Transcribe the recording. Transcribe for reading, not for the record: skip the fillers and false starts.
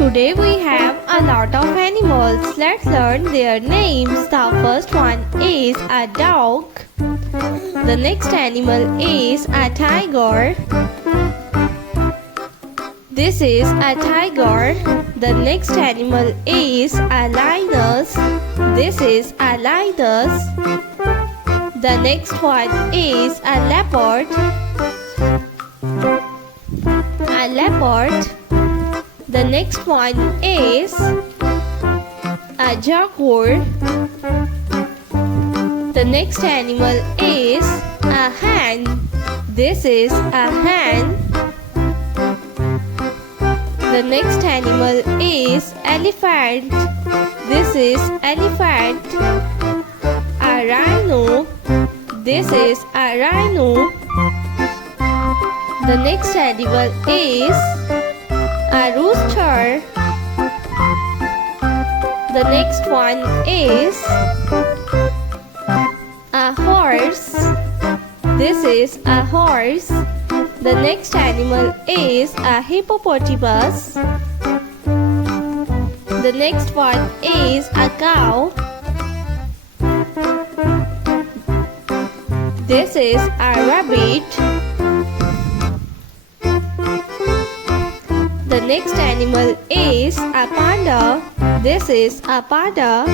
Today we have a lot of animals. Let's learn their names. The first one is a dog. The next animal is a tiger. This is a tiger. The next animal is a lioness. This is a lioness. The next one is a leopard. A leopard. The next one is a jaguar. The next animal is a hen. This is a hen. The next animal is elephant. This is elephant. A rhino. This is a rhino. The next animal is a rooster. The next one is a horse. This is a horse. The next animal is a hippopotamus. The next one is a cow. This is a rabbit. The next animal is a panda. This is a panda.